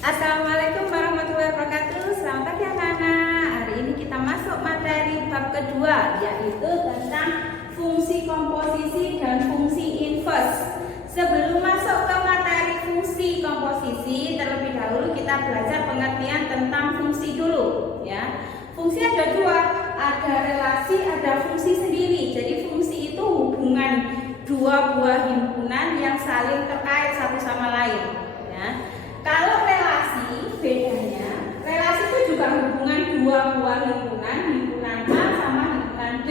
Assalamualaikum warahmatullahi wabarakatuh. Selamat pagi anak-anak. Hari ini kita masuk materi bab kedua, yaitu tentang fungsi komposisi dan fungsi inverse. Sebelum masuk ke materi fungsi komposisi, terlebih dahulu kita belajar pengertian tentang fungsi dulu, ya. Fungsi ada dua, ada relasi, ada fungsi sendiri. Jadi fungsi itu hubungan dua buah himpunan yang saling terkait satu sama lain, ya. Kalau relasi, bedanya relasi itu juga hubungan dua buah himpunan, himpunan A sama himpunan B.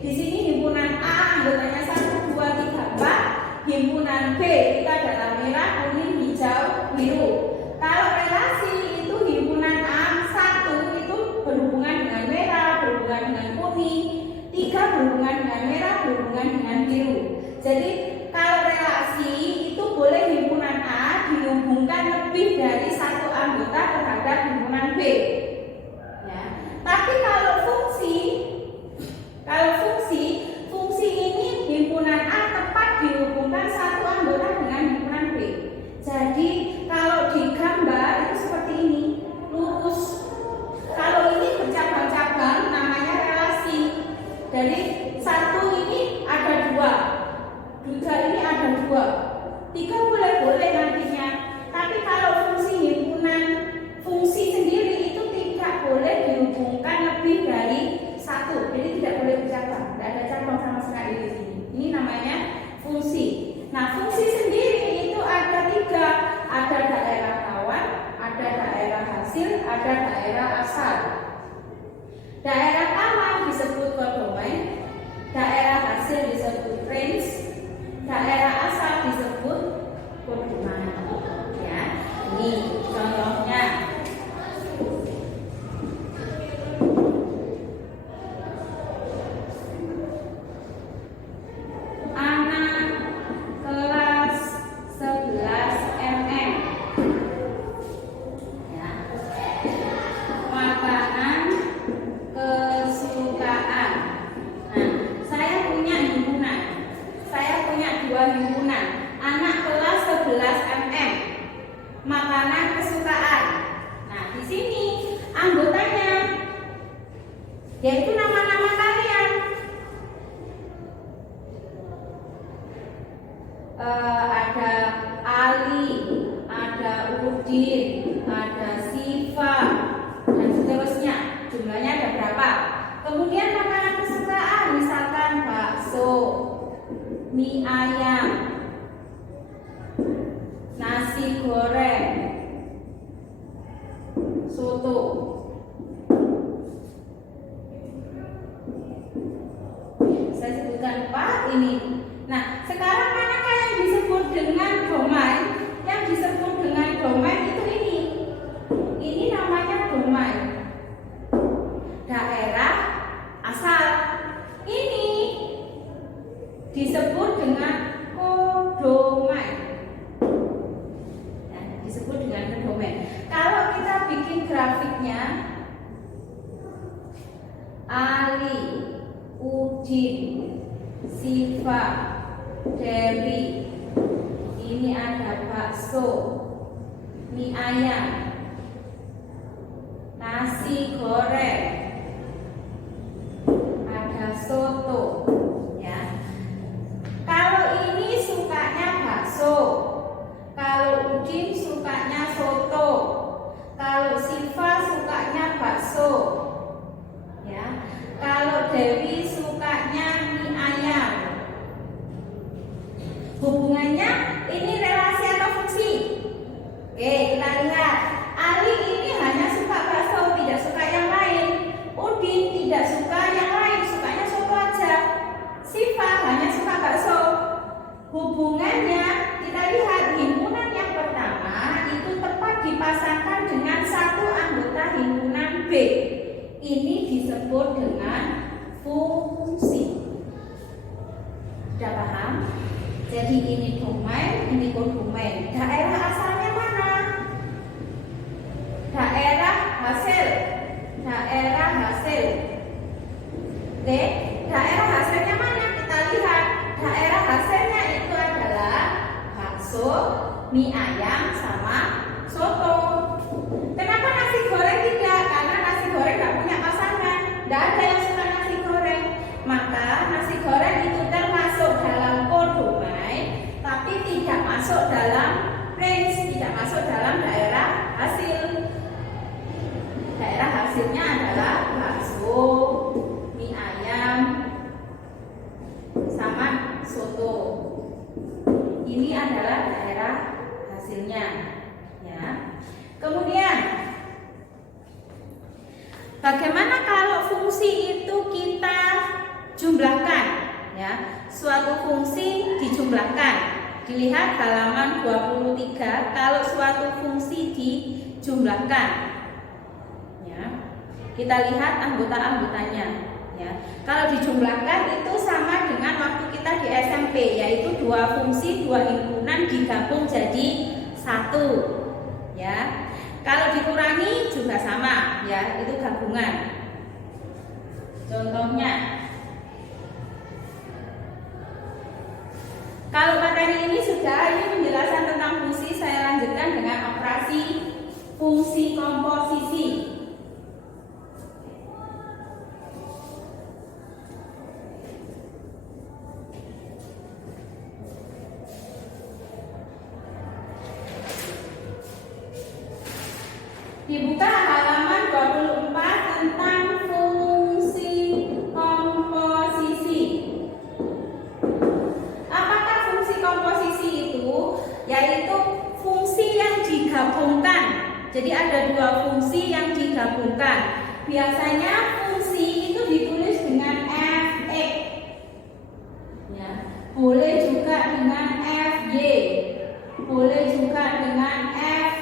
Di sini himpunan A anggotanya 1, 2, 3, 4. Himpunan B itu adalah merah, kuning, hijau, biru. Kalau relasi itu himpunan A 1 itu berhubungan dengan merah, berhubungan dengan kuning, 3 berhubungan dengan merah, berhubungan dengan biru. Jadi kalau relasi itu boleh himpunan A dihubungkan lebih dari satu anggota terhadap himpunan B, ya. Tapi kalau fungsi ini himpunan A tepat dihubungkan satu anggota dengan himpunan B. Jadi kalau digambar itu seperti ini, lurus. Kalau ini bercabang-cabang namanya relasi. Jadi satu ini ada dua, juga ini ada dua, 3 boleh nantinya. Tapi kalau fungsi sendiri itu tidak boleh dihubungkan lebih dari satu. Jadi tidak boleh bercabang, tidak ada cabang sama sekali di sini. Ini namanya fungsi. Nah, fungsi sendiri itu ada 3, ada daerah kawan, ada daerah hasil, ada daerah asal. Daerah kawan disebut kodomain, daerah hasil disebut range, daerah asal disebut kodomain, ya. Ini contohnya. Anak kelas 11 MM, ya. Makanan kesukaan. Nah, saya punya dua himpunan. Anak kelas 11 MM, makanan kesukaan. Nah, di sini anggotanya yaitu nama-nama kalian. Ada Ali, ada Udin, ada Siva, dan seterusnya. Jumlahnya ada berapa? Kemudian makanan kesukaan, misalkan bakso, mie ayam, nasi goreng, soto. Saya sebutkan 4 ini. Nah, sekarang manakah yang disebut dengan domain? Yang disebut dengan domain itu ini. Ini namanya domain. Daerah asal. Ini disebut dengan kodomain. Nah, disebut dengan kodomain. Kalau kita bikin grafiknya, Ali, Udin, Siva, Dewi, ini ada bakso, mie ayam, nasi goreng, ada soto, ya. Kalau ini sukanya bakso, kalau Udin sukanya soto, kalau Siva sukanya bakso, ya. Kalau Dewi sukanya mie ayam. Hubungannya ini relasi atau fungsi? Oke, kita lihat. Ali ini hanya suka bakso, tidak suka yang lain. Udin tidak suka yang lain, sukanya soto aja. Siva hanya suka bakso. Hubungannya kita lihat, himpunan yang pertama itu tepat dipasangkan dengan satu anggota himpunan B. Ini disebut dengan fungsi. Sudah paham? Jadi ini domain, ini kodomain. Daerah asalnya mana? Daerah hasil. Oke, daerah hasilnya mana? Kita lihat. Daerah hasilnya itu adalah bakso, mie ayam sama soto. Kenapa nasi goreng tidak? Karena nasi goreng nggak punya pasangan, nggak ada yang suka nasi goreng. Maka nasi goreng itu termasuk dalam kodomai, tapi tidak masuk dalam range, tidak masuk dalam daerah hasil. Daerah hasilnya adalah bakso, mie ayam, sama soto. Ini adalah daerah hasilnya, ya. Kemudian, bagaimana kalau fungsi itu kita jumlahkan, ya? Suatu fungsi dijumlahkan. Dilihat halaman 23 kalau suatu fungsi dijumlahkan. Ya. Kita lihat anggota-anggotanya, ya. Kalau dijumlahkan itu sama dengan waktu kita di SMP, yaitu dua fungsi, dua himpunan digabung jadi satu, ya. Kalau dikurangi juga sama, ya, itu gabungan. Contohnya, kalau materi ini sudah, ini penjelasan tentang fungsi, saya lanjutkan dengan operasi fungsi komposisi. Dibuka halaman 24 tentang fungsi komposisi. Apakah fungsi komposisi itu? Yaitu fungsi yang digabungkan. Jadi ada dua fungsi yang digabungkan. Biasanya fungsi itu ditulis dengan fx, ya. Boleh juga dengan fy, boleh juga dengan fh.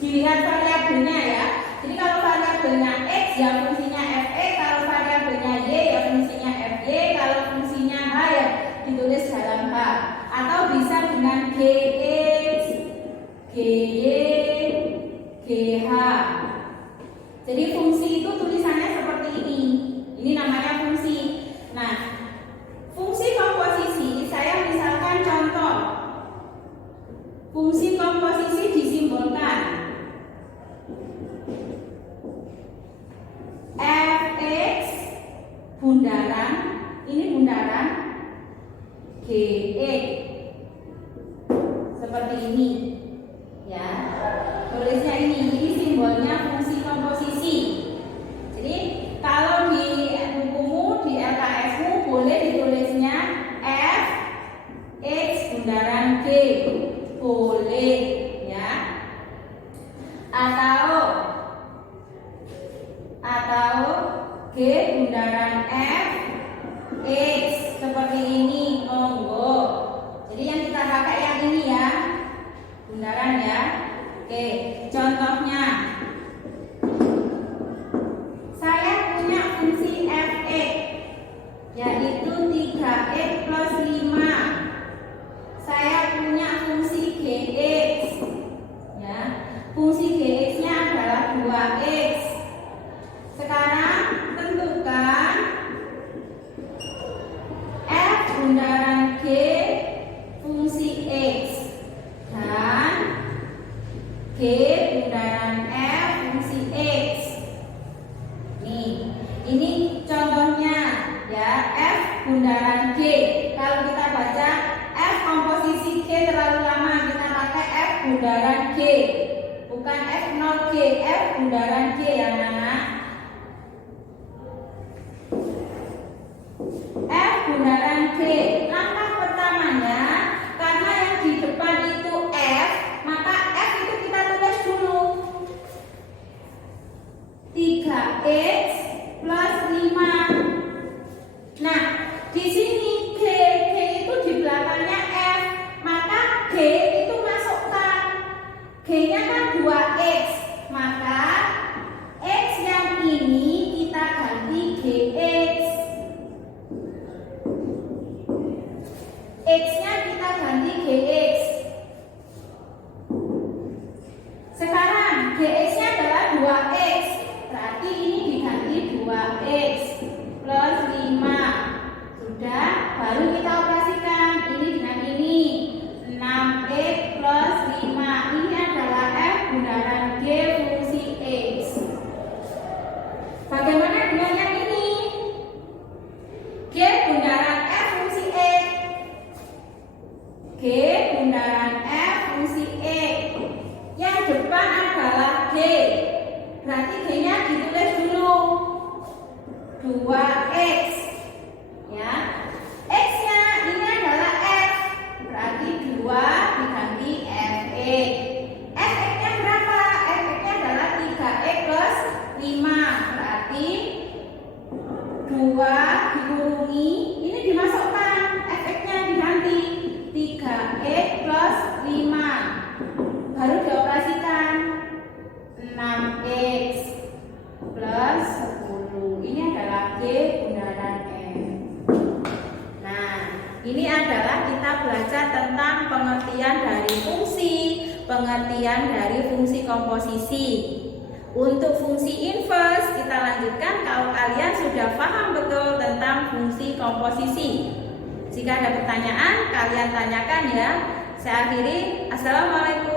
Dilihat variabelnya, ya. Jadi kalau variabelnya x ya fungsinya fe, kalau variabelnya y ya fungsinya fy, kalau fungsinya h ya ditulis dalam h. Atau bisa dengan gx, gy, gh. Jadi fungsi itu tulisannya seperti ini. Ini namanya fungsi. Nah, fungsi komposisi, saya misalkan contoh. Fungsi komposisi disimbolkan fx bundaran, ini bundaran gx, seperti ini, ya. Tulisnya ini simbolnya fungsi komposisi. Jadi kalau di bukumu, di LKS-mu boleh ditulisnya fx bundaran g, boleh, ya. Atau G bundaran F X, seperti ini, monggo. Jadi yang kita pakai yang ini, ya, bundaran, ya. Oke, contohnya saya punya fungsi fx yaitu 3x plus 5. Saya punya fungsi gx, ya. Fungsi gx-nya adalah 2x. Sekarang tentukan f bundaran g fungsi x dan g bundaran f fungsi x. Nih, ini contohnya, ya, f bundaran g. Kalau kita baca f komposisi g terlalu lama, kita pakai f bundaran g, bukan f not g, f bundaran g, ya, anak. F bundaran G. Langkah pertamanya, karena yang di depan itu F, maka F itu kita tulis dulu 3x plus 5. Nah, di sini G itu di belakangnya F, maka G itu masukkan. G-nya kan 2x, maka X yang ini kita ganti GX. X-nya kita ganti GX. Sekarang GX-nya adalah 2x, berarti ini diganti 2x plus 5. Sudah, baru kita operasikan ini dengan ini. G bundaran F fungsi E. Yang depan adalah G. Berarti G-nya ditulis dulu 2X. Ya. X-nya ini adalah F. Berarti 2 diganti FE. F-nya berapa? F-nya adalah 3X plus 5. Berarti 2 dikurungi, ini dimasukkan, F-nya diganti 3X plus 5. Baru dioperasikan 6X plus 10. Ini adalah G bundaran M. Nah, ini adalah kita belajar tentang pengertian dari fungsi, pengertian dari fungsi komposisi. Untuk fungsi inverse kita lanjutkan kalau kalian sudah paham betul tentang fungsi komposisi. Jika ada pertanyaan kalian tanyakan ya. Saya akhiri. Assalamualaikum.